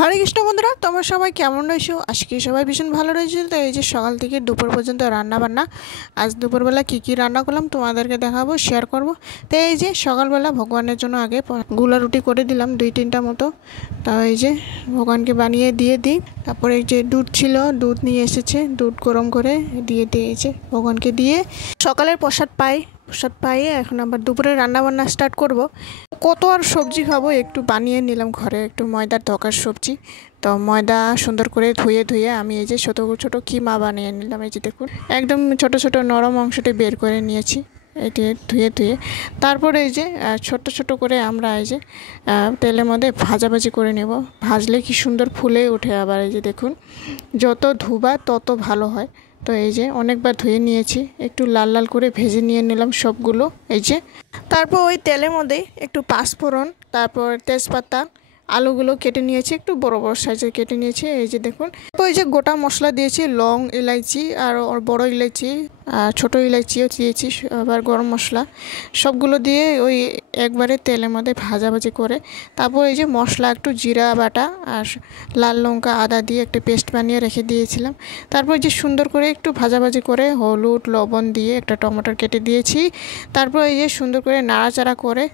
হরে কৃষ্ণ বন্ধুরা, তোমরা সবাই কেমন রয়েছো? আজকে সবাই ভীষণ ভালো রয়েছে। তো এই যে সকাল থেকে দুপুর পর্যন্ত রান্না বান্না, আজ দুপুরবেলা কী রান্না করলাম তোমাদেরকে দেখাবো, শেয়ার করব। তো এই যে সকালবেলা ভগবানের জন্য আগে গুলা রুটি করে দিলাম 2-3টা মতো। তা এই যে ভগবানকে বানিয়ে দিয়ে দিই। তারপরে এই যে দুধ ছিল, দুধ নিয়ে এসেছে, দুধ গরম করে দিয়ে দিয়েছে ভগবানকে, দিয়ে সকালের প্রসাদ পাইয়ে এখন আবার দুপুরে রান্না বান্না স্টার্ট করব। কত আর সবজি খাবো, একটু বানিয়ে নিলাম ঘরে, একটু ময়দার দরকার সবজি। তো ময়দা সুন্দর করে ধুয়ে আমি এই যে ছোটো ছোটো কিমা বানিয়ে নিলাম। এই যে দেখুন, একদম ছোট ছোট নরম অংশটি বের করে নিয়েছি এটি ধুয়ে। তারপরে এই যে ছোট করে আমরা এই যে তেলের মধ্যে ভাজাভাজি করে নেব। ভাজলে কি সুন্দর ফুলে ওঠে। আবার এই যে দেখুন, যত ধুবা তত ভালো হয়। তো এই যে অনেকবার ধুয়ে নিয়েছি, একটু লাল লাল করে ভেজে নিয়ে নিলাম সবগুলো। এই যে তারপর ওই তেলের মধ্যে একটু পাঁচফোড়ন, তারপর তেজপাতা, আলুগুলো কেটে নিয়েছি, একটু বড় বড় সাইজের কেটে নিয়েছি। এই যে দেখুন, ওই যে গোটা মশলা দিয়েছি, লং, ইলাইচি আর বড় ইলাইচি, ছোটো ইলাইচিও দিয়েছি, আবার গরম মশলা, সবগুলো দিয়ে ওই একবারে তেলের মধ্যে ভাজাভাজি করে তারপর এই যে মশলা, একটু জিরা বাটা আর লাল লঙ্কা আদা দিয়ে একটা পেস্ট বানিয়ে রেখে দিয়েছিলাম। তারপর যে সুন্দর করে একটু ভাজাভাজি করে হলুদ লবণ দিয়ে একটা টমেটো কেটে দিয়েছি। তারপর এই যে সুন্দর করে নাড়াচাড়া করে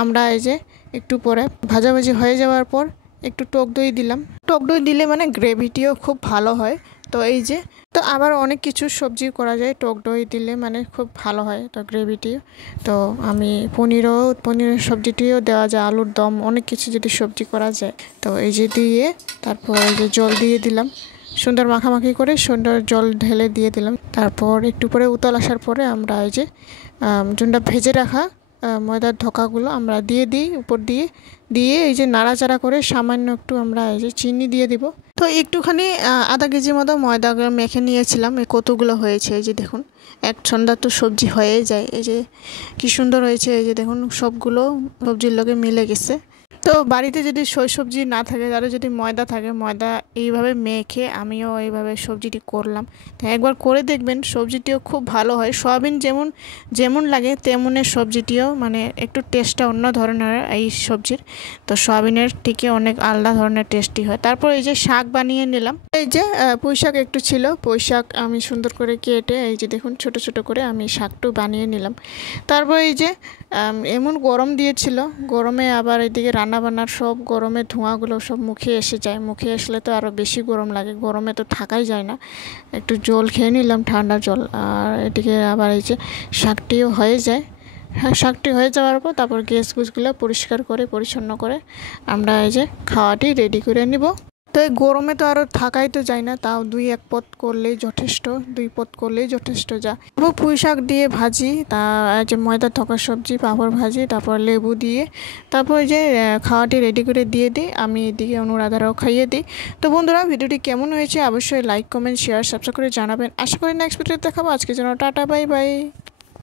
আমরা এই যে একটু পরে ভাজাভাজি হয়ে যাওয়ার পর একটু টক দই দিলাম। টক দই দিলে মানে গ্রেভিটিও খুব ভালো হয়। তো এই যে, তো আবার অনেক কিছু সবজি করা যায় টক দই দিলে, মানে খুব ভালো হয় তো গ্রেভিটিও। তো আমি পনিরের সবজিটিও দেওয়া যায়, আলুর দম, অনেক কিছু যদি সবজি করা যায়। তো এই যে দিয়ে তারপর এই যে জল দিয়ে দিলাম, সুন্দর মাখামাখি করে সুন্দর জল ঢেলে দিয়ে দিলাম। তারপর একটু পরে উতল আসার পরে আমরা এই যে যোনটা ভেজে রাখা ময়দার ধোকাগুলো আমরা দিয়ে দিই, উপর দিয়ে এই যে নাড়াচাড়া করে সামান্য একটু আমরা এই যে চিনি দিয়ে দিব। তো একটুখানি আধা কেজির মতো ময়দা মেখে নিয়েছিলাম। এই কতগুলো হয়েছে, এই যে দেখুন, এক সন্ধ্যা তো সবজি হয়ে যায়। এই যে কি সুন্দর হয়েছে, এই যে দেখুন সবগুলো সবজির লগে মিলে গেছে। তো বাড়িতে যদি সবজি না থাকে, তাহলে যদি ময়দা থাকে, ময়দা এইভাবে মেখে আমিও এইভাবে সবজিটি করলাম। তো একবার করে দেখবেন, সবজিটিও খুব ভালো হয়। সয়াবিন যেমন লাগে তেমনের সবজিটিও, মানে একটু টেস্টটা অন্য ধরনের এই সবজির। তো সয়াবিনের থেকে অনেক আলাদা ধরনের টেস্টি হয়। তারপর এই যে শাক বানিয়ে নিলাম। এই যে পুঁই শাক একটু ছিল, পুঁই শাক আমি সুন্দর করে কেটে এই যে দেখুন ছোট ছোট করে আমি শাকটু বানিয়ে নিলাম। তারপর এই যে এমন গরম দিয়েছিল, গরমে আবার এদিকে রান্নাবান্নার সব গরমে ধোঁয়াগুলো সব মুখে এসে যায়। মুখে আসলে তো আরও বেশি গরম লাগে, গরমে তো থাকাই যায় না। একটু জল খেয়ে নিলাম, ঠান্ডা জল। আর এদিকে আবার এই যে শাকটিও হয়ে যায়। হ্যাঁ, শাকটি হয়ে যাওয়ার পর তারপর গ্যাসগুলো পরিষ্কার করে পরিচ্ছন্ন করে আমরা এই যে খাওয়াটি রেডি করে নিব। তো এই গরমে তো আরও থাকাই তো যায় না, তাও 2-1 পদ করলেই যথেষ্ট, 2 পদ করলেই যথেষ্ট যা। তারপর পুঁই শাক দিয়ে ভাজি, তা যে ময়দা থকার সবজি, পাঁপড় ভাজি, তারপর লেবু দিয়ে তারপর যে খাওয়াটি রেডি করে দিয়ে দিই। আমি এদিকে অনুরাধারাও খাইয়ে দিই। তো বন্ধুরা, ভিডিওটি কেমন হয়েছে অবশ্যই লাইক কমেন্ট শেয়ার সাবস্ক্রাইব করে জানাবেন। আশা করি নেক্সট ভিডিওতে দেখাবো। আজকের জন্য টাটা, বাই বাই।